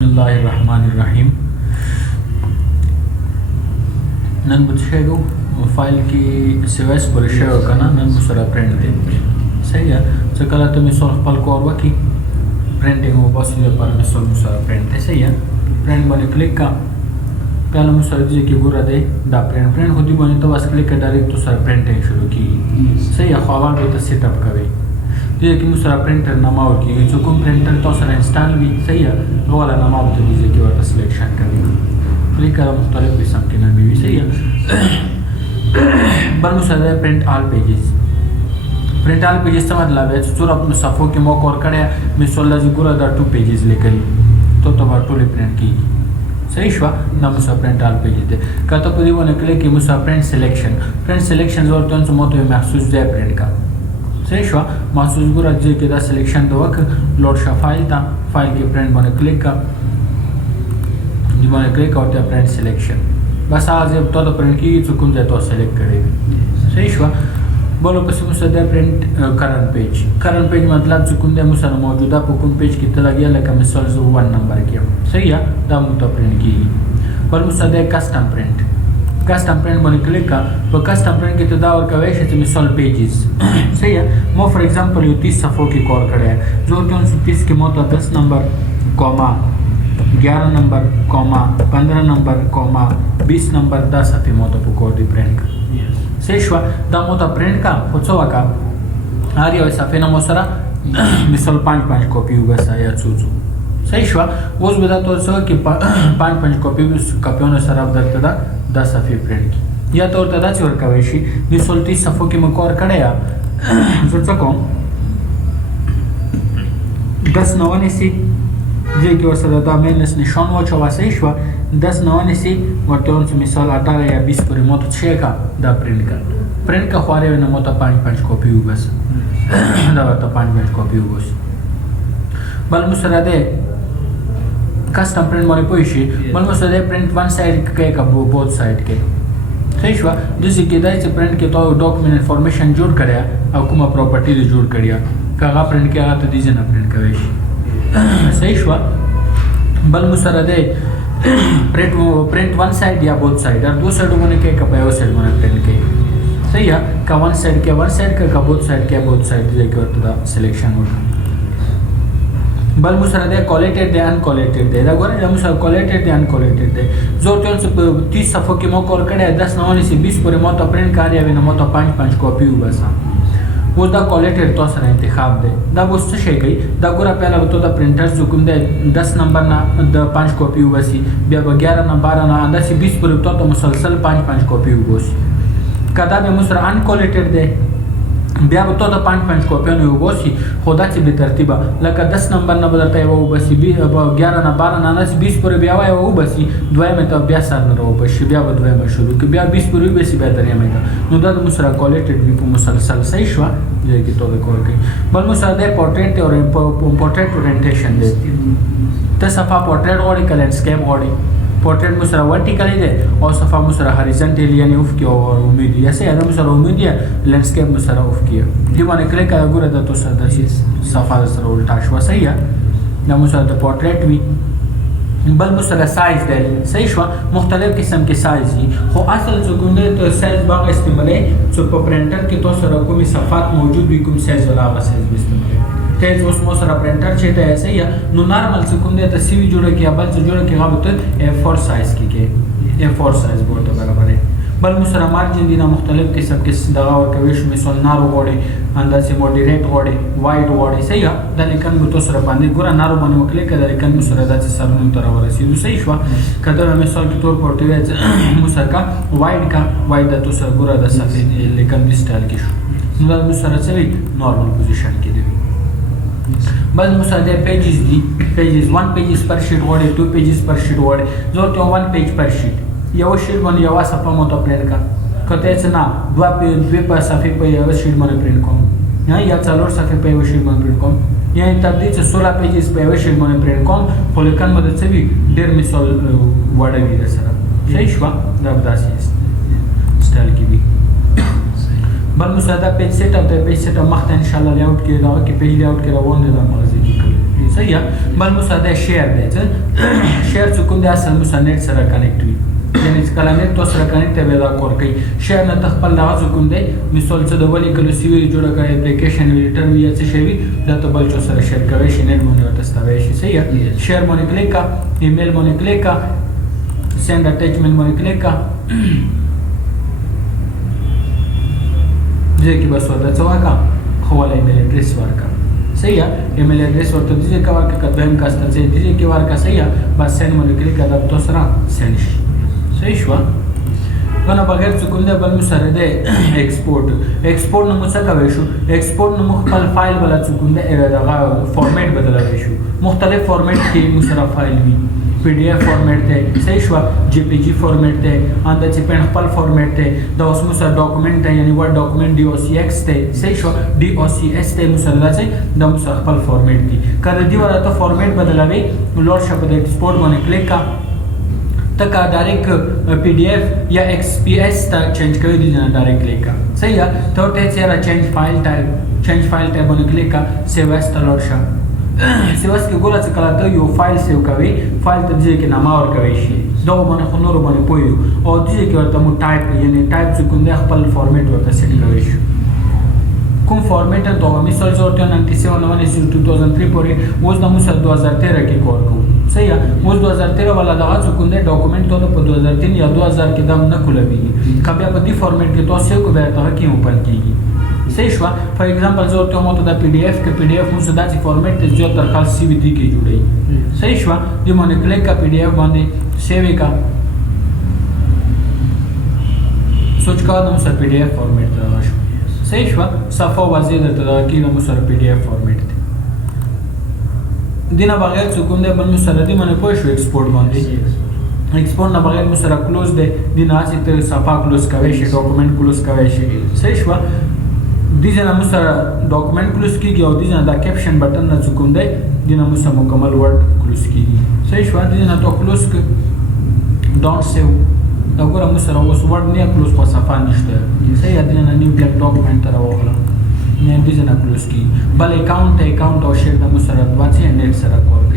बिस्मिल्लाहिर्रहमानिर्रहीम। नन बुछेगो फाइल की सेवेस पर शेयर करना नन बुसरा प्रिंट दे सही है। तो कल तो मैं सॉल्व पल को और की प्रिंटिंग वो बस ये पर मैं सॉल्व बुसरा प्रिंट है सही है। प्रिंट बने क्लिक का पहले मुसरा जी की गुरा दे दा प्रिंट होती बने तो बस क्लिक कर डायरेक्ट तो सारा प्रिंटिंग शुरू की सही है। ख्वाब तो सेटअप करे तो कि मुसरा प्रिंटर नाम और की जो कौन प्रिंटर तो सर इंस्टॉल भी सही है। वो वाला नाम और तो दीजिए कि वाला सिलेक्शन करेंगे क्लिक करो मुख्तलिफ किस्म के नाम भी सही है। बल मुसरा प्रिंट ऑल पेजेस का मतलब है जो अपने सफ़ों के मौके और करे मैं 16 जी पूरा 2 पेजेस लेकर तो टोले प्रिंट की सही शवा ना मुसा प्रिंट ऑल पेजेस दे का तो पूरी वो निकले कि मुसा प्रिंट सिलेक्शन जोर तो मोतो महसूस जाए प्रिंट का सही शवा महसूस गुरा जे के दा सिलेक्शन दो वक्त लोड शा फाइल के प्रिंट बने क्लिक का जी बने क्लिक होता है प्रिंट सिलेक्शन बस आज जब तो प्रिंट की चुकुन जाए तो सेलेक्ट करेगा सही शवा। बोलो पसी मुसदा प्रिंट करंट पेज मतलब चुकुन दे मुसा मौजूदा पुकुन पेज की तरह गया लगा मिसाल जो 1 नंबर किया सही है दा मुता प्रिंट की पर मुसदा कस्टम प्रिंट बने क्लिक का तो कस्टम प्रिंट की तदा और कवेश है मिसाल पेजेस सही है। मो फॉर एग्जांपल ये 30 सफ़ों की कॉल करे है जो 30 के मोता 10 number comma 11 number comma 15 number comma 20 नंबर 10 सफ़े मोता पुको दी प्रिंट सही शवा दा मोता प्रिंट का होचो का आरी और सफ़े ना मोसरा मिसाल 5 कॉपी हुआ सा या चूचू सही शवा वो बता तो सो कि 5 कॉपी कॉपियों ने सराब दरतदा 10 सफ़े प्रिंट की या तो तदा चोर कवेशी मिसाल 30 सफ़ों की मकोर करे या सोचो कौन 10 नवाने सी जे की वसदा दा मेनस निशान वो चवा सही शवा 10 नवाने सी वर्तमान से मिसाल 18 या 20 पर मोतो 6 का दा प्रिंट का ख्वारे न मोतो 5 कॉपी हुआ बस दा तो 5 कॉपी हुआ बल मुसरा दे कस्टम प्रिंट माने पोइशी बल मुसरा प्रिंट वन साइड के का बोथ साइड के सही शवा जैसे कि दाई से प्रिंट के तो डॉक्यूमेंट इंफॉर्मेशन जोड़ करया और कुमा प्रॉपर्टी से जोड़ करिया कागा प्रिंट के तो दीजिए ना प्रिंट कवेश सही शवा बल मुसरा दे प्रिंट वन साइड या बोथ साइड और दो साइड में के कपायो साइड में प्रिंट के सही है का वन साइड का बोथ साइड जे के तो सिलेक्शन होगा बल मुसरा दे कोलेटेड दे अनकोलेटेड दे लगोरे हम मुसरा कोलेटेड दे अनकोलेटेड दे जो 30 सफ़ों की मौके और करे 10 नवाने से 20 पर मोतो प्रिंट कार्य में मोतो 5 कॉपी हुआ सा वो दा कोलेटेड तो सर इंतखाब दे दा बुस्त शे गई दा गुरा पहला तो दा प्रिंटर जुकुम दे 10 नंबर ना दा 5 कॉपी हुआ सी बिया 11 ना 12 ना अंदर से 20 पर तो मुसलसल 5 कॉपी हुआ सी कदा में मुसरा अनकोलेटेड दे बिया तो 5 कॉपी ने हुआ सी खुदा से बेतरतीबा लका 10 नंबर ना बदलता है वो बस 11 ना 12 ना 20 पर बिया है वो बस दुआ में तो बिया सार न रहो बस बिया दुआ में शुरू कि बिया 20 पर बस बेहतर है में नो दा मुसरा कोलेटेड भी मुसलसल सही शवा जे कि तो कॉल के बल मुसरा दे पोर्ट्रेट और पोर्ट्रेट ओरिएंटेशन दे त सफा पोर्ट्रेट और लैंडस्केप और पोर्ट्रेट मुसरा वर्टिकली दे और सफा मुसरा हॉरिजॉन्टली यानी उफ की और उम्मीद ऐसे है मुसरा उम्मीद है लैंडस्केप मुसरा उफ की ये माने क्लिक कर गुरा दा तो सदा सफा सर उल्टा शवा सही है ना मुसरा द पोर्ट्रेट भी बल मुसरा साइज दे सही शवा मुख्तलिफ किस्म के साइज ही हो असल जो गुंडे तो साइज बाग इस्तेमाल है जो प्रिंटर के तो सर को सफात मौजूद भी कुम साइज वाला साइज इस्तेमाल तेज उस मोसरा प्रिंटर छेटा ऐसे या नो नॉर्मल से कुंदे तो सीवी जोड़े के बल से जोड़े के गाबत A4 साइज की के A4 साइज बोल तो बराबर है बल मुसरा मार्जिन दिना मुख्तलिफ किस्म के दगा और कविश में सोल नारो ओडे अंदर से मॉडरेट ओडे वाइड ओडे सही है दलिकन तो सर पांदे गुरा नारो बने वकले के दलिकन मुसरा दा से सर नु तरह रसी सही शवा कदर में सोल के तौर पर तो मुसरा का वाइड दा तो सर गुरा दा सफेद लेकिन स्टाइल की नु मुसरा से नॉर्मल पोजीशन के दे बल मुसरा पेजेस 1 पेजेस पर शीट वोडे 2 पेजेस पर शीट वोडे जो तो 1 पेज पर शीट या वो शीट बन या सफा मोतो प्रिंट का कतेच ना 2 पर सफे पे या शीट मन प्रिंट कम या चालोर सफे पे शीट मन प्रिंट कम या तब्दील से 16 पेजेस पे शीट मन प्रिंट कम फुलकन मदद से भी डेढ़ मिसाल वर्ड भी सर सही शवा दबदासी स्टाइल की भी बल मुसदा पेज सेटअप मखता इंशाल्लाह लेआउट के पेज लेआउट के रवोन दे दा मर्जी की صحیح بل مو سره شیر دی شیر څه کوم دی اصل مو سره نت سره کنیکټ وي یعنی کله نت تو سره کنیکټ وي دا کور کوي شیر نه تخپل دا څه کوم دی مثال څه د ولې کلو سی وی جوړه کړی اپلیکیشن ویټر وی څه شی وي دا ته بل څه سره شیر کوي شي نت مونږ ورته ستوي شي صحیح شیر باندې کلیک کا ایمیل باندې کلیک کا سند اٹیچمنٹ باندې کلیک کا ځکه بس ورته څه وکړه خو ولې ایمیل اډرس ورکړه صحیح ایمیل اډرس ورته دې کې ورکړه کله هم کاسته چې دې کې ورکړه صحیح بس سند باندې کلیک کړه تاسو سره سند شي صحیح شو کنه بغیر څه کوم دی بل مو سره دی ایکسپورټ نو څه کوي شو ایکسپورټ نو خپل فایل بل څه کوم دی دغه فارمیټ بدلوي شو مختلف فارمیټ کې مو سره فایل وي PDF فارمیټ دی صحیح شو JPG فارمیټ دی اند چې په خپل فارمیټ دی دا اوس مو سره ډاکومنټ دی یعنی ورډ ډاکومنټ DOCX دی صحیح شو DOCS دی مو سره راځي دا مو سره خپل فارمیټ دی کله دی ورته فارمیټ بدلوي لوړ شپ د ایکسپورټ باندې کلیک کا تکا ډایرکټ PDF یا XPS ته چینج کوي دي نه ډایرکټ کلیک کا صحیح ته ته چې چینج فایل ټایپ باندې کلیک کا سیو اس ته لوړ شپ سیواس کې ګوره چې کله ته یو فایل سیو کوي فایل ته ځکه کې نامه ورکوي شي دا باندې خو نور باندې پوي او دې کې ورته مو ټایپ یعنی ټایپ چې کوم خپل فارمیټ ورته سیټ کوي شي کوم فارمیټ ته مثال ضرورت 97 2003 پورې اوس د موږ 2013 کې کار کوو صحیح اوس 2013 والا دغه څه کوم دی ډاکومنټ ته په 2003 یا 2000 کې دم نه کولوي کبه په دې فارمیټ کې تاسو کو به ته کې اوپن کیږي صحیح شو فار ایگزامپل زه ته مو ته د PDF کې PDF مو زدا چې فارمیټ ته جو تر خاص CVD کې جوړي صحیح شو دې باندې کلیک کا PDF باندې سیو کا سوچ کا نو سره PDF فارمیټ راځي صحیح شو صفه واضح درته دا کې نو سره PDF فارمیټ دی دینه بغیر څه کوم دی بل سره دی باندې پوه شو ایکسپورټ باندې ایکسپورټ نه بغیر مو سره کلوز دی دینه چې ته صفه کلوز کوي شي ډاکومنټ کلوز کوي شي صحیح شو دیجه نمو سره ډاکومنټ کلوز کیږي او دیجه دا کیپشن بٹن نه څکوم دی دینه مو سره مکمل ورډ کلوز کیږي صحیح شو دیجه نه تو کلوز ک ډاټ سیو دا ګوره مو سره اوس ورډ نه کلوز په صفه نشته صحیح دیجه نه نیو بلک ډاکومنټ تر واغله نه دیجه نه کلوز کی بل اکاونټ او شیر د مو سره 20 نیټ سره کول